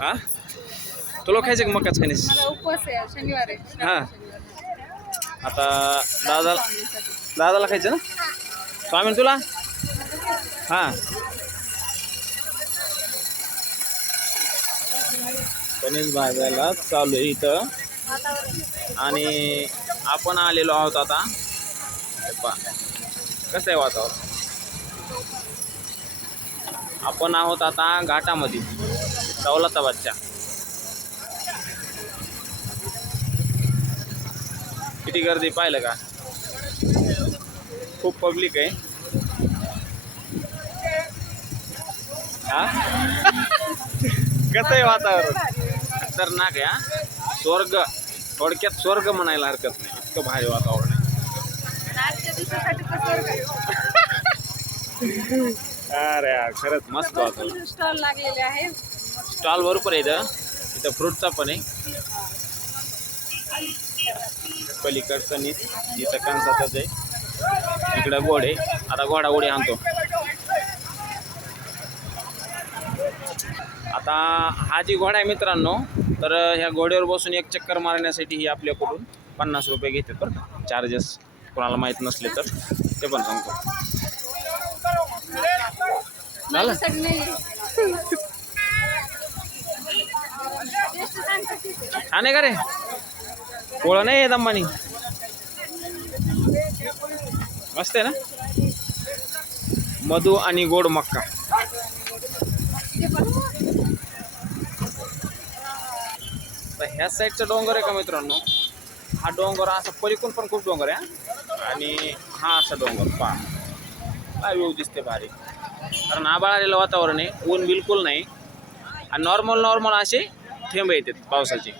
हा तुला खायचं का मकाच खाणीस? मला उपवास आहे, शनिवार आहे. हा आता दादाला खायचं ना स्वामीन तुला? हा कणीस भाजायला चालू आहे इथं आणि आपण आलेलो आहोत आता. कसं आहे वातावरण? आपण आहोत आता घाटामध्ये दौलताबादच्या. किती गर्दी पाहिलं का? खूप पब्लिक आहे. हा कसं आहे वातावरण? खतरनाक आहे हा. स्वर्ग, थोडक्यात स्वर्ग म्हणायला हरकत नाही, इतकं भारी वातावरण आहे. आजच्या दिवसासाठी तर स्वर्ग आहे. अरे यार खरंच मस्त वातावरण. स्टॉल लागलेले आहे. स्टॉल भरपूर आहे इथं. इथं फ्रूटचा पण आहे. पलीकडचं नीट इथं कणसाचंच आहे. इकडं गोड आहे. आता घोडा उडी आणतो. आता हा जी घोडा आहे मित्रांनो, तर ह्या घोड्यावर बसून एक चक्कर मारण्यासाठी ही आपल्याकडून 50 रुपये घेतात बरं का, चार्जेस. कोणाला माहीत नसले तर ते पण सांगतो. झालं छान आहे का रे? पोळं नाही येत अंबानी. मस्त आहे ना? मधु आणि गोड मक्का. ह्या साईडचा डोंगर आहे का मित्रांनो, हा डोंगर असा पलीकडून पण खूप डोंगर आहे आणि हा असा डोंगर पहा काय व्ह्यू दिसते भारी. कारण आभाळ आलेलं वातावरण आहे, ऊन बिलकुल नाही आणि नॉर्मल असे थेंब येतात पावसाचे.